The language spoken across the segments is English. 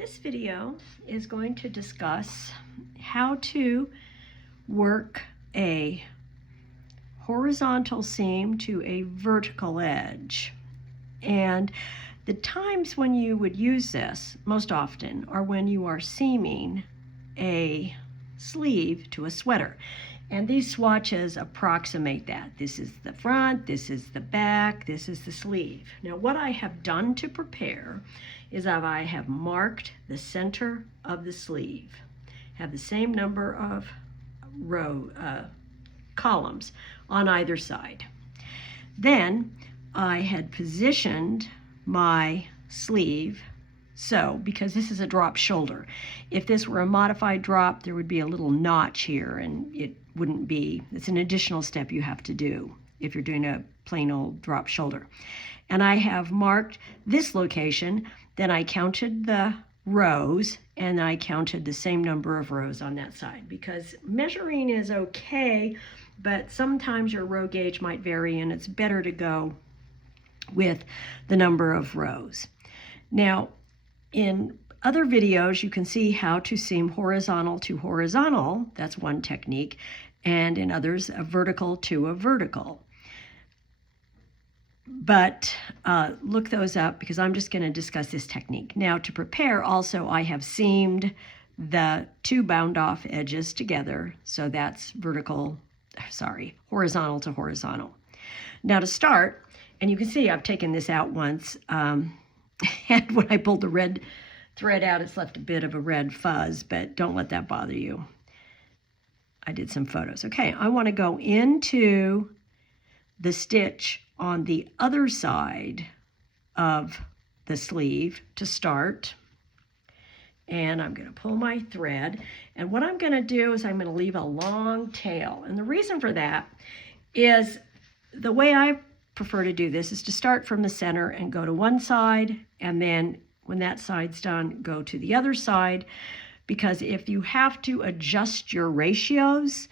This video is going to discuss how to work a horizontal seam to a vertical edge. And the times when you would use this most often are when you are seaming a sleeve to a sweater. And these swatches approximate that. This is the front, this is the back, this is the sleeve. Now what I have done to prepare is that I have marked the center of the sleeve, have the same number of columns on either side. Then I had positioned my sleeve so, because this is a drop shoulder. If this were a modified drop, there would be a little notch here, and it wouldn't be, it's an additional step you have to do if you're doing a plain old drop shoulder. And I have marked this location, then I counted the rows, and I counted the same number of rows on that side, because measuring is okay, but sometimes your row gauge might vary, and it's better to go with the number of rows. Now, in other videos, you can see how to seam horizontal to horizontal. That's one technique. And in others, a vertical to a vertical. But look those up because I'm just going to discuss this technique. Now to prepare also, I have seamed the two bound off edges together. So that's horizontal to horizontal. Now to start, and you can see I've taken this out once, and when I pulled the red thread out, it's left a bit of a red fuzz, but don't let that bother you. I did some photos. Okay, I want to go into the stitch on the other side of the sleeve to start. And I'm going to pull my thread. And what I'm going to do is I'm going to leave a long tail. And the reason for that is the way I prefer to do this is to start from the center and go to one side, and then when that side's done, go to the other side, because if you have to adjust your ratios,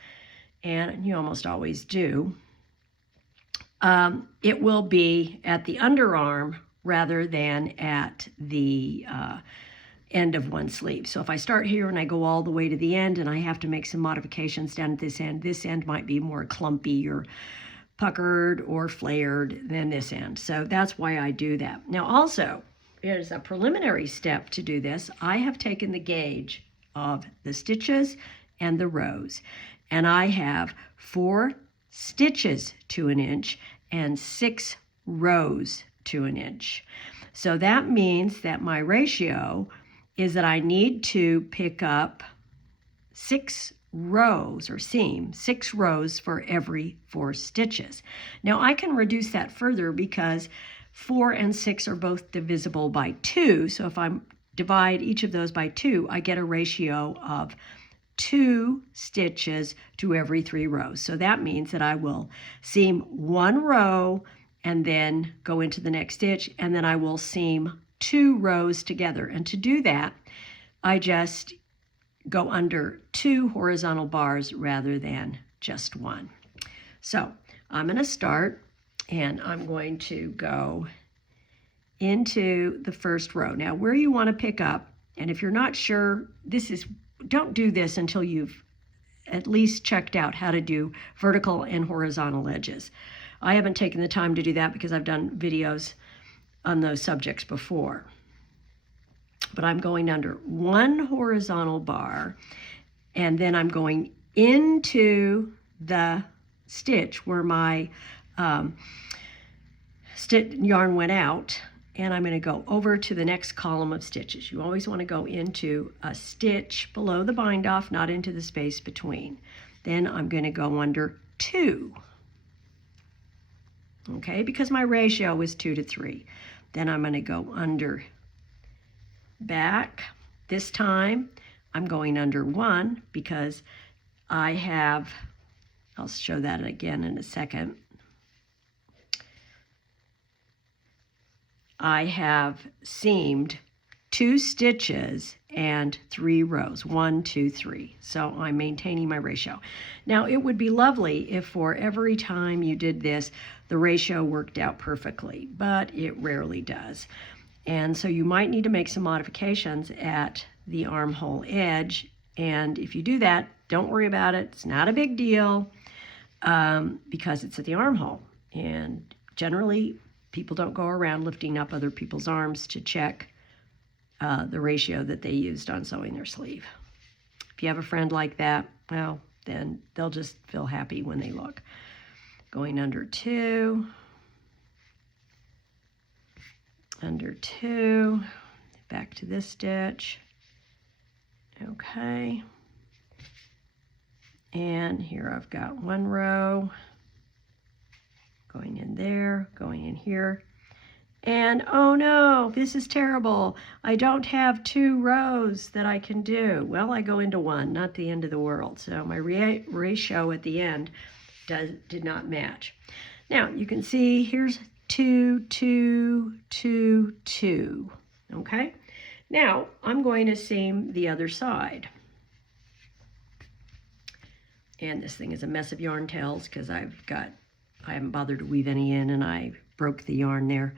and you almost always do, it will be at the underarm rather than at the end of one sleeve. So if I start here and I go all the way to the end and I have to make some modifications down at this end might be more clumpy or puckered or flared than this end. So that's why I do that. Now also, as a preliminary step to do this, I have taken the gauge of the stitches and the rows, and I have 4 stitches to an inch and 6 rows to an inch. So that means that my ratio is that I need to pick up 6 rows or seam 6 rows for every 4 stitches. Now I can reduce that further because 4 and 6 are both divisible by 2. So if I divide each of those by 2, I get a ratio of 2 stitches to every 3 rows. So that means that I will seam 1 row and then go into the next stitch, and then I will seam 2 rows together. And to do that, I just go under 2 horizontal bars rather than just 1. So I'm going to start, and I'm going to go into the first row. Now where you want to pick up, and if you're not sure, don't do this until you've at least checked out how to do vertical and horizontal edges. I haven't taken the time to do that because I've done videos on those subjects before. But I'm going under 1 horizontal bar, and then I'm going into the stitch where my yarn went out, and I'm going to go over to the next column of stitches. You always want to go into a stitch below the bind off, not into the space between. Then I'm going to go under 2, okay, because my ratio is 2 to 3. Then I'm going to go under back. This time I'm going under 1 because I'll show that again in a second. I have seamed 2 stitches and 3 rows, 1, 2, 3. So I'm maintaining my ratio. Now it would be lovely if for every time you did this, the ratio worked out perfectly, but it rarely does. And so you might need to make some modifications at the armhole edge. And if you do that, don't worry about it. It's not a big deal because it's at the armhole. And generally, people don't go around lifting up other people's arms to check the ratio that they used on sewing their sleeve. If you have a friend like that, well, then they'll just feel happy when they look. Going under 2, under 2, back to this stitch. Okay. And here I've got 1 row going in there, going in here. And oh no, this is terrible. I don't have 2 rows that I can do. Well, I go into 1, not the end of the world. So my ratio at the end did not match. Now you can see here's 2, 2, 2, 2. Okay. Now I'm going to seam the other side. And this thing is a mess of yarn tails because I haven't bothered to weave any in, and I broke the yarn there.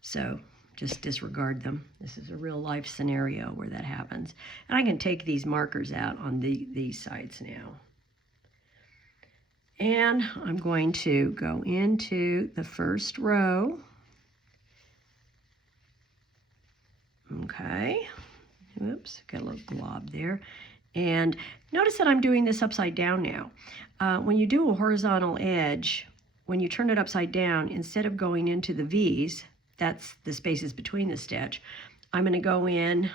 So just disregard them. This is a real life scenario where that happens. And I can take these markers out on these sides now. And I'm going to go into the first row. Okay. Oops, got a little glob there. And notice that I'm doing this upside down now. When you do a horizontal edge, when you turn it upside down, instead of going into the V's, that's the spaces between the stitch, I'm going to go in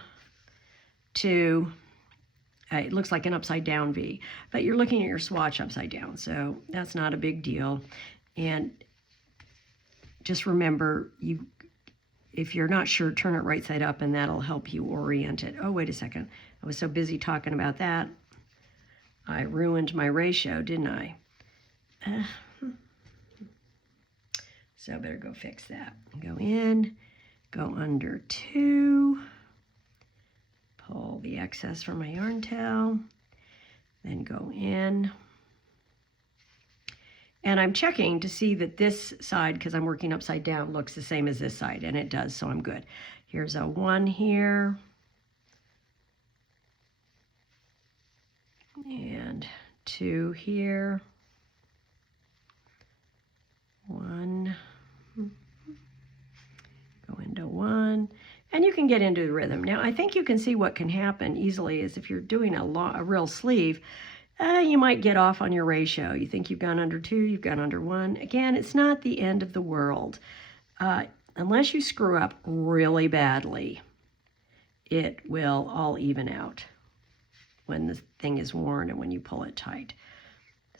to, it looks like an upside down V, but you're looking at your swatch upside down, so that's not a big deal. And just remember, if you're not sure, turn it right side up and that'll help you orient it. Oh, wait a second. I was so busy talking about that, I ruined my ratio, didn't I? So I better go fix that. Go in, go under 2, pull the excess from my yarn tail, then go in. And I'm checking to see that this side, because I'm working upside down, looks the same as this side, and it does, so I'm good. Here's a 1 here. And 2 here. 1. Go into 1. And you can get into the rhythm. Now, I think you can see what can happen easily is if you're doing a real sleeve, you might get off on your ratio. You think you've gone under 2, you've gone under 1. Again, it's not the end of the world. Unless you screw up really badly, it will all even out when the thing is worn and when you pull it tight.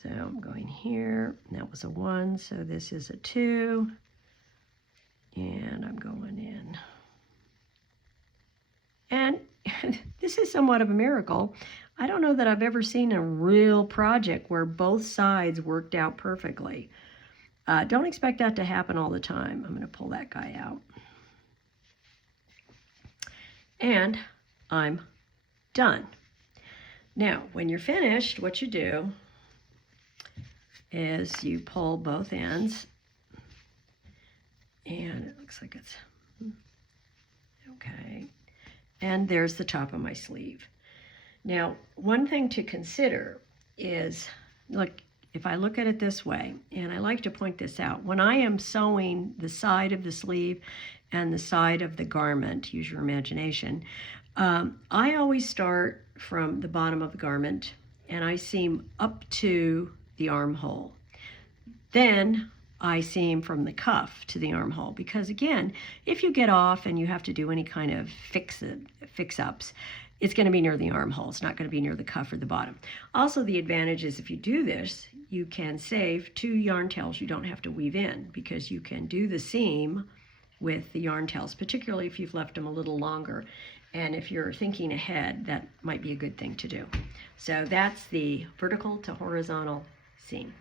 So I'm going here, that was a 1, so this is a 2, and I'm going in. And this is somewhat of a miracle. I don't know that I've ever seen a real project where both sides worked out perfectly. Don't expect that to happen all the time. I'm going to pull that guy out. And I'm done. Now, when you're finished, what you do is you pull both ends, and it looks like it's okay. And there's the top of my sleeve. Now, one thing to consider is, look, if I look at it this way, and I like to point this out, when I am sewing the side of the sleeve and the side of the garment, use your imagination, I always start from the bottom of the garment and I seam up to the armhole. Then I seam from the cuff to the armhole, because again, if you get off and you have to do any kind of fix-ups, it's going to be near the armhole. It's not going to be near the cuff or the bottom. Also, the advantage is if you do this, you can save 2 yarn tails you don't have to weave in, because you can do the seam with the yarn tails, particularly if you've left them a little longer. And if you're thinking ahead, that might be a good thing to do. So that's the vertical to horizontal seam.